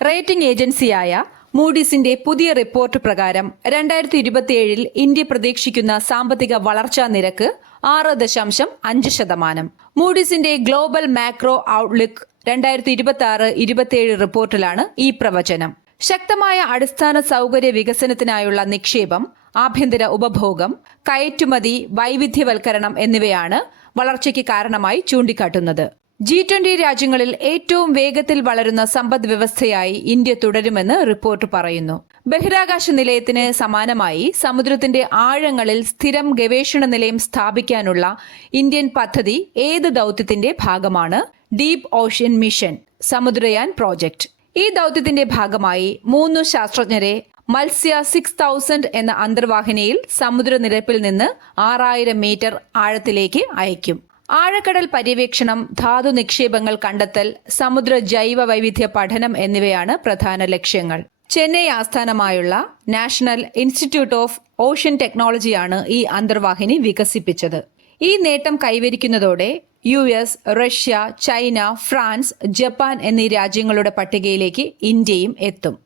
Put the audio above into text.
Rating ഏജൻസിയായ മൂഡീസിന്റെ പുതിയ report പ്രകാരം 2027 ഇന്ത്യ പ്രതീക്ഷിക്കുന്ന സാമ്പത്തിക വളർച്ചാ നിരക്ക് 6.5%. മൂഡീസിന്റെ ഗ്ലോബൽ മാക്രോ ഔട്ട്ലുക്ക് 2026-27 റിപ്പോർട്ടിലാണ് ഈ പ്രവചനം. ശക്തമായ അടിസ്ഥാന സൗകര്യ വികസനത്തിനായുള്ള നിക്ഷേപം, ആഭ്യന്തര ഉപഭോഗം, കയറ്റുമതി, വൈവിധ്യവൽക്കരണം എന്നിവയാണ് വളർച്ചയ്ക്ക് കാരണമായി ചൂണ്ടിക്കാട്ടുന്നത്. G20 രാജ്യങ്ങളിൽ ഏറ്റവും വേഗത്തിൽ വളരുന്ന സമ്പദ് വ്യവസ്ഥയായി ഇന്ത്യ തുടരുമെന്ന് റിപ്പോർട്ട് പറയുന്നു. ബഹിരാകാശ നിലയത്തിന് സമാനമായി സമുദ്രത്തിന്റെ ആഴങ്ങളിൽ സ്ഥിരം ഗവേഷണ നിലയം സ്ഥാപിക്കാനുള്ള ഇന്ത്യൻ പദ്ധതി ഏത് ദൌത്യത്തിന്റെ ഭാഗമാണ്? Deep ocean mission Samudrayaan project. ഈ ദൌത്യത്തിന്റെ ഭാഗമായി 3 ശാസ്ത്രജ്ഞരെ മത്സ്യ 6000 എന്ന അന്തർവാഹിനിയിൽ സമുദ്രനിരപ്പിൽ നിന്ന് 6000 മീറ്റർ ആഴത്തിലേക്ക് അയക്കും. ആഴക്കടൽ പര്യവേക്ഷണം, ധാതു നിക്ഷേപങ്ങൾ കണ്ടെത്തൽ, സമുദ്ര ജൈവ വൈവിധ്യ പഠനം എന്നിവയാണ് പ്രധാന ലക്ഷ്യങ്ങൾ. ചെന്നൈ ആസ്ഥാനമായുള്ള നാഷണൽ ഇൻസ്റ്റിറ്റ്യൂട്ട് ഓഫ് ഓഷ്യൻ ടെക്നോളജിയാണ് ഈ അന്തർവാഹിനി വികസിപ്പിച്ചത്. ഈ നേട്ടം കൈവരിക്കുന്നതോടെ US, Russia, China, France, Japan എന്നീ രാജ്യങ്ങളുടെ പട്ടികയിലേക്ക് ഇന്ത്യയും എത്തും.